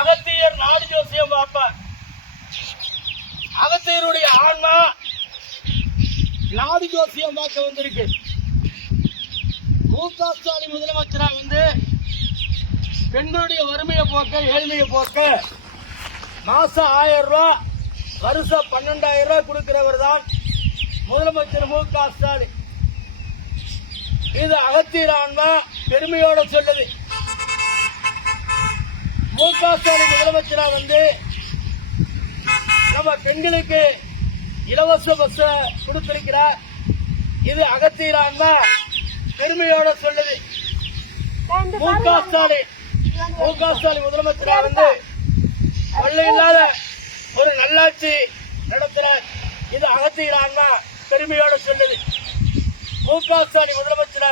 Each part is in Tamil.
அகத்தியர் நாடு ஜோசியம் பார்ப்பார். அகத்தியருடைய ஆன்மா நாடு ஜோசியம் பார்க்க வந்திருக்கு. மு.க. ஸ்டாலின் முதலமைச்சரா பெண்களுடைய வறுமையை போக்க, ஏழ்மையை போக்க மாசம் 1000 ரூபாய், வருஷம் 12,000 ரூபாய் கொடுக்கிறவர் தான் முதலமைச்சர் மு.க. ஸ்டாலின். இது அகத்தியர் ஆன்மா பெருமையோட சொல்லுது. மு.க. ஸ்டாலின் முதலமைச்சரா நம்ம பெண்களுக்கு இலவச பஸ் கொடுத்திருக்கிறார். இது அகத்தியர் ஆன்மா பெருமையோட சொல்லுது. மு.க. ஸ்டாலின் முதலமைச்சரா கொள்ளை இல்லாத ஒரு நல்லாட்சி நடத்துறார். இது அகத்தியர் ஆன்மா பெருமையோட சொல்லுது. மு.க. ஸ்டாலின் முதலமைச்சரா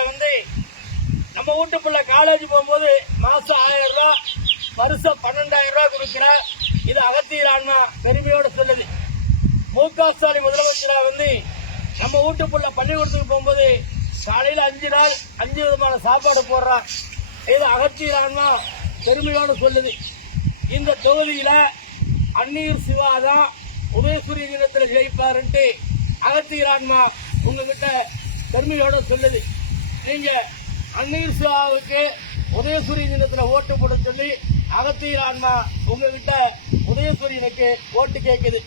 நம்ம வீட்டுக்குள்ள காலேஜ் போகும்போது மாசம் 1000 ரூபாய், வருஷம் 12,000 ரூபாய் கொடுக்கிறார். இது அகத்தியர் ஆன்மா பெருமையோட சொல்லுது. மு.க. ஸ்டாலின் முதலமைச்சரா நம்ம வீட்டுக்குள்ள பள்ளிக்கூடத்துக்கு போகும்போது காலையில 5 நாள் 5 விதமான சாப்பாடு போடுறார். இது அகத்தியர் ஆன்மா பெருமையோட சொல்லுது. இந்த தொகுதியில அந்நீர் சிவாதான் உதயசூரிய தினத்தில் ஜெயிப்பாருன்ட்டு அகத்தியர் ஆன்மா உங்ககிட்ட பெருமையோட சொல்லுது. நீங்க அந்நீர் சிவாவுக்கு உதயசூரிய தினத்துல ஓட்டு போட சொல்லி அகத்தியர் ஆன்மா உங்ககிட்ட உதயசூரியனுக்கு ஓட்டு கேட்குது.